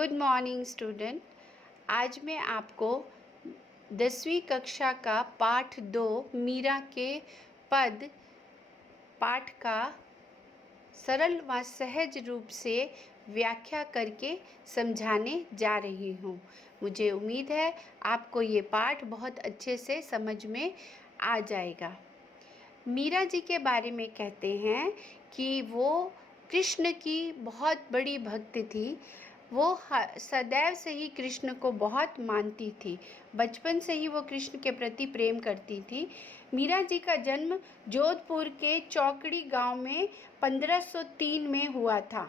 Good morning student. आज मैं आपको 10वीं कक्षा का पाठ 2 मीरा के पद पाठ का सरल व सहज रूप से व्याख्या करके समझाने जा रही हूँ। मुझे उम्मीद है आपको ये पाठ बहुत अच्छे से समझ में आ जाएगा। मीरा जी के बारे में कहते हैं कि वो कृष्ण की बहुत बड़ी भक्त थी। वो सदैव से ही कृष्ण को बहुत मानती थी। बचपन से ही वो कृष्ण के प्रति प्रेम करती थी। मीरा जी का जन्म जोधपुर के चौकड़ी गांव में 1503 में हुआ था।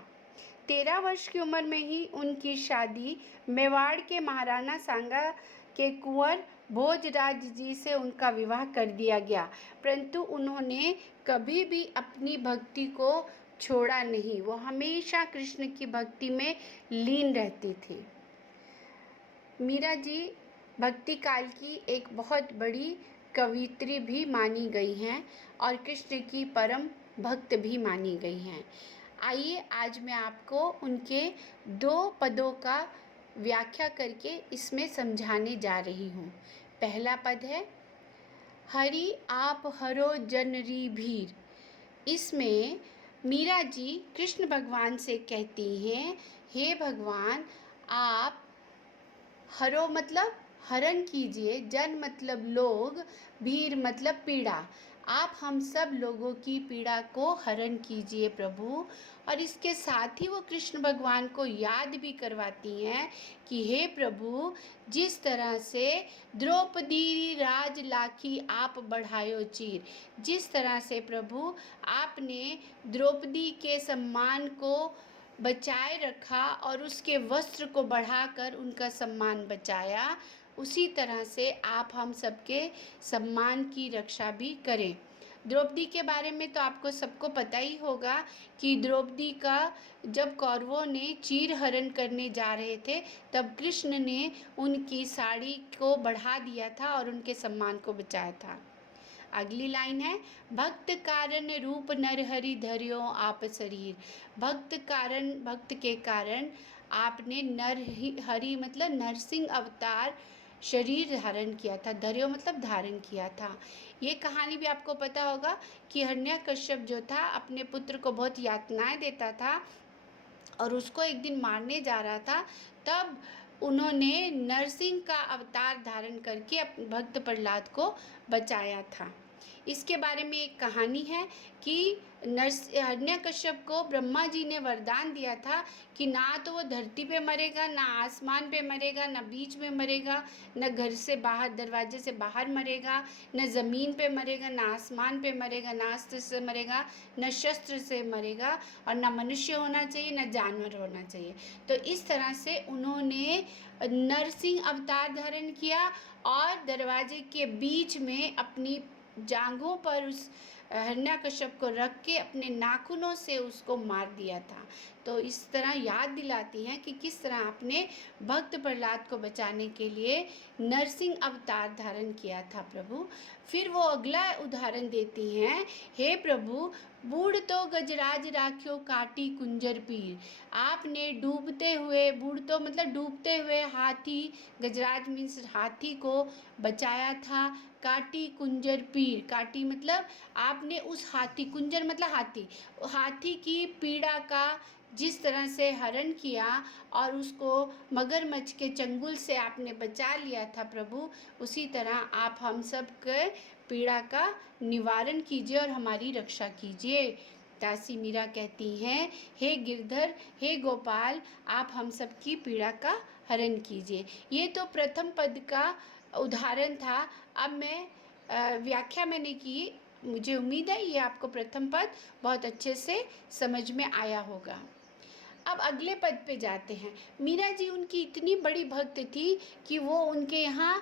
13 वर्ष की उम्र में ही उनकी शादी मेवाड़ के महाराणा सांगा के कुंवर भोजराज जी से उनका विवाह कर दिया गया, परंतु उन्होंने कभी भी अपनी भक्ति को छोड़ा नहीं। वो हमेशा कृष्ण की भक्ति में लीन रहती थी। मीरा जी भक्ति काल की एक बहुत बड़ी कवियत्री भी मानी गई हैं और कृष्ण की परम भक्त भी मानी गई हैं। आइए आज मैं आपको उनके 2 पदों का व्याख्या करके इसमें समझाने जा रही हूँ। पहला पद है हरि आप हरो जनरी भीर। इसमें मीरा जी कृष्ण भगवान से कहती हैं, हे भगवान आप हरो मतलब हरण कीजिए, जन मतलब लोग, भीर मतलब पीड़ा। आप हम सब लोगों की पीड़ा को हरण कीजिए प्रभु। और इसके साथ ही वो कृष्ण भगवान को याद भी करवाती हैं कि हे प्रभु, जिस तरह से द्रौपदी राज लाखी आप बढ़ायो चीर। जिस तरह से प्रभु आपने द्रौपदी के सम्मान को बचाए रखा और उसके वस्त्र को बढ़ाकर उनका सम्मान बचाया, उसी तरह से आप हम सबके सम्मान की रक्षा भी करें। द्रौपदी के बारे में तो आपको सबको पता ही होगा कि द्रौपदी का जब कौरवों ने चीर हरण करने जा रहे थे, तब कृष्ण ने उनकी साड़ी को बढ़ा दिया था और उनके सम्मान को बचाया था। अगली लाइन है भक्त कारण रूप नर हरि धर्यो आप शरीर। भक्त के कारण आपने हरि मतलब नरसिंह अवतार शरीर धारण किया था। धर्यो मतलब धारण किया था। ये कहानी भी आपको पता होगा कि हिरण्यकश्यप जो था अपने पुत्र को बहुत यातनाएं देता था और उसको एक दिन मारने जा रहा था, तब उन्होंने नरसिंह का अवतार धारण करके अपने भक्त प्रहलाद को बचाया था। इसके बारे में एक कहानी है कि हिरण्यकश्यप को ब्रह्मा जी ने वरदान दिया था कि ना तो वो धरती पे मरेगा, ना आसमान पे मरेगा, ना बीच में मरेगा, न घर से बाहर दरवाजे से बाहर मरेगा, न ज़मीन पे मरेगा, ना आसमान पे मरेगा, ना अस्त्र से मरेगा, न शस्त्र से मरेगा, और ना मनुष्य होना चाहिए, न जानवर होना चाहिए। तो इस तरह से उन्होंने नरसिंह अवतार धारण किया और दरवाजे के बीच में अपनी जांघों पर उस हिरण्यकश्यप को रख के अपने नाखूनों से उसको मार दिया था। तो इस तरह याद दिलाती हैं कि किस तरह आपने भक्त प्रहलाद को बचाने के लिए नरसिंह अवतार धारण किया था प्रभु। फिर वो अगला उदाहरण देती हैं, हे प्रभु बूढ़ तो गजराज राख्यो काटी कुंजर पीर। आपने बूढ़ तो मतलब डूबते हुए हाथी, गजराज मीन्स हाथी को बचाया था। काटी कुंजर पीर, काटी मतलब आपने उस हाथी, कुंजर मतलब हाथी की पीड़ा का जिस तरह से हरण किया और उसको मगरमच्छ के चंगुल से आपने बचा लिया था प्रभु, उसी तरह आप हम सब के पीड़ा का निवारण कीजिए और हमारी रक्षा कीजिए। दासी मीरा कहती हैं, हे गिरधर, हे गोपाल, आप हम सब की पीड़ा का हरण कीजिए। ये तो प्रथम पद का उदाहरण था। अब मैं व्याख्या मैंने की। मुझे उम्मीद है ये आपको प्रथम पद बहुत अच्छे से समझ में आया होगा। अब अगले पद पे जाते हैं। मीरा जी उनकी इतनी बड़ी भक्त थी कि वो उनके यहाँ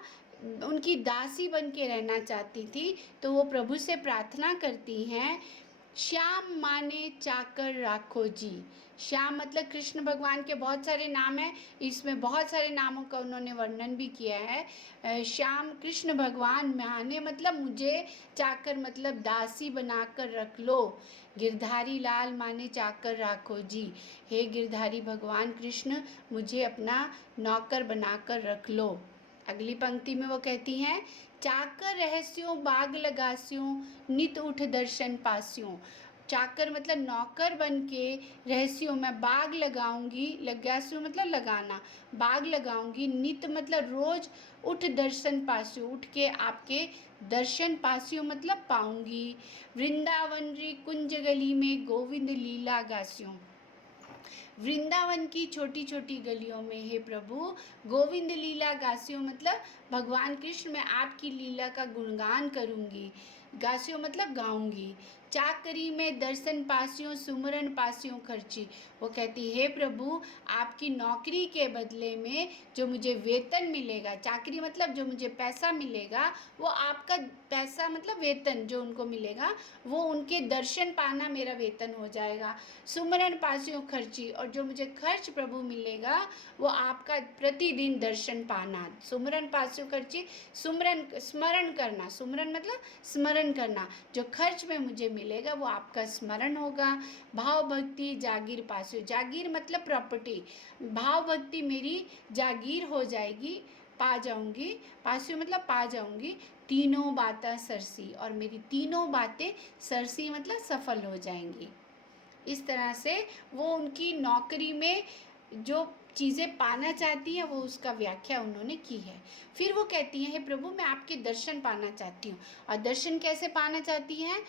उनकी दासी बन के रहना चाहती थी। तो वो प्रभु से प्रार्थना करती हैं श्याम माने चाकर राखो जी। श्याम मतलब कृष्ण भगवान के बहुत सारे नाम हैं, इसमें बहुत सारे नामों का उन्होंने वर्णन भी किया है। श्याम कृष्ण भगवान माने मतलब मुझे, चाकर मतलब दासी बनाकर रख लो। गिरधारी लाल माने चाकर राखो जी। हे गिरधारी भगवान कृष्ण, मुझे अपना नौकर बनाकर रख लो। अगली पंक्ति में वो कहती हैं, चाकर रहस्यों बाग लगास्यों, नित उठ दर्शन पास्यों। चाकर मतलब नौकर बन के रहस्यों में बाग लगाऊंगी, लगास्यों मतलब लगाना, बाग लगाऊंगी, नित मतलब रोज, उठ दर्शन पास्यों उठ के आपके दर्शन पास्यों मतलब पाऊंगी। वृंदावन री कुंज गली में गोविंद लीला गास्यों। वृंदावन की छोटी छोटी गलियों में हे प्रभु गोविंद लीला गास्यों मतलब भगवान कृष्ण मैं आपकी लीला का गुणगान करूंगी। गास्यों मतलब गाऊंगी। चाकरी में दर्शन पासियों सुमरन पासियों खर्ची। वो कहती हे प्रभु आपकी नौकरी के बदले में जो मुझे वेतन मिलेगा, चाकरी मतलब जो मुझे पैसा मिलेगा, वो आपका पैसा मतलब वेतन जो उनको मिलेगा वो उनके दर्शन पाना मेरा वेतन हो जाएगा। सुमरन पासियों खर्ची, और जो मुझे खर्च प्रभु मिलेगा वो आपका प्रतिदिन दर्शन पाना। सुमरन पासियों खर्ची, सुमरन स्मरण करना, सुमरन मतलब स्मरण करना, जो खर्च में मुझे मिलेगा वो आपका स्मरण होगा। भाव भक्ति जागीर पासियों, जागीर मतलब प्रॉपर्टी, भाव भक्ति मेरी जागीर हो जाएगी, पा जाऊंगी। पासियों मतलब पा जाऊंगी। तीनों बातें सरसी, और मेरी तीनों बातें सरसी मतलब सफल हो जाएंगी। इस तरह से वो उनकी नौकरी में जो चीज़ें पाना चाहती हैं वो उसका व्याख्या उन्होंने की है। फिर वो कहती हैं हे प्रभु मैं आपके दर्शन पाना चाहती हूँ। और दर्शन कैसे पाना चाहती हैं?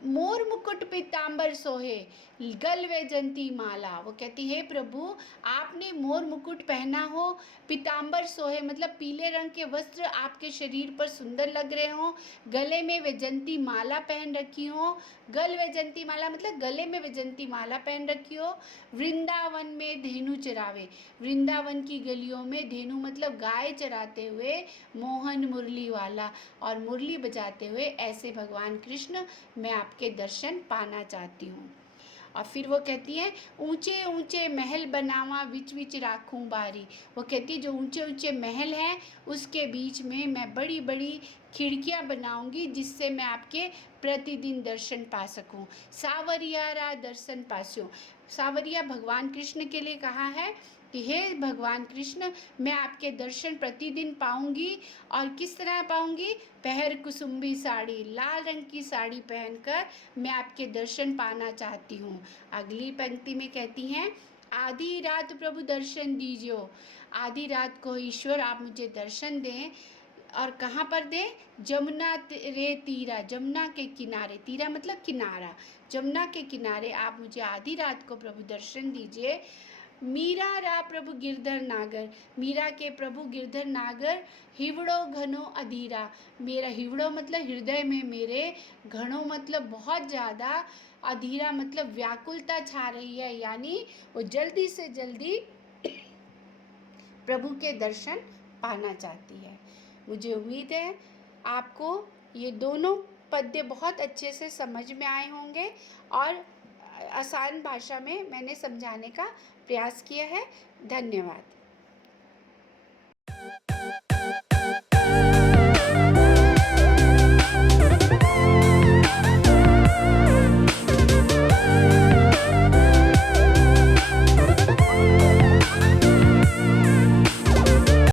मोर मुकुट पीताम्बर सोहे, गल वैजंती माला। वो कहती है प्रभु आपने मोर मुकुट पहना हो, पीताम्बर सोहे मतलब पीले रंग के वस्त्र आपके शरीर पर सुंदर लग रहे हो, गले में वैजंती माला पहन रखी हो। गल वैजंती माला मतलब गले में वैजंती माला पहन रखी हो। वृंदावन में धेनु चरावे, वृंदावन की गलियों में धेनु मतलब गाय चराते हुए, मोहन मुरली वाला और मुरली बजाते हुए ऐसे भगवान कृष्ण मैं आपके दर्शन पाना चाहती हूँ। और फिर वो कहती है ऊंचे ऊंचे महल बनावा विच विच राखूं बारी। वो कहती है जो ऊंचे ऊंचे महल हैं उसके बीच में मैं बड़ी बड़ी खिड़कियां बनाऊंगी जिससे मैं आपके प्रतिदिन दर्शन पा सकूं। सावरिया दर्शन पास्यो, सावरिया भगवान कृष्ण के लिए कहा है कि हे भगवान कृष्ण मैं आपके दर्शन प्रतिदिन पाऊंगी। और किस तरह पाऊंगी? पहर कुसुम्बी साड़ी, लाल रंग की साड़ी पहनकर मैं आपके दर्शन पाना चाहती हूँ। अगली पंक्ति में कहती हैं आधी रात प्रभु दर्शन दीजियो। आधी रात को ईश्वर आप मुझे दर्शन दें। और कहाँ पर दे? जमुना रे तीरा, जमुना के किनारे, तीरा मतलब किनारा, जमुना के किनारे आप मुझे आधी रात को प्रभु दर्शन दीजिए। मीरा रा प्रभु गिरधर नागर, मीरा के प्रभु गिरधर नागर, हिवड़ो घनो अधीरा। मेरा हिवड़ो मतलब हृदय में मेरे, घनो मतलब बहुत ज़्यादा, अधीरा मतलब व्याकुलता छा रही है, यानी वो जल्दी से जल्दी प्रभु के दर्शन पाना चाहती है। मुझे उम्मीद है आपको ये दोनों पद्य बहुत अच्छे से समझ में आए होंगे और आसान भाषा में मैंने समझाने का प्रयास किया है। धन्यवाद।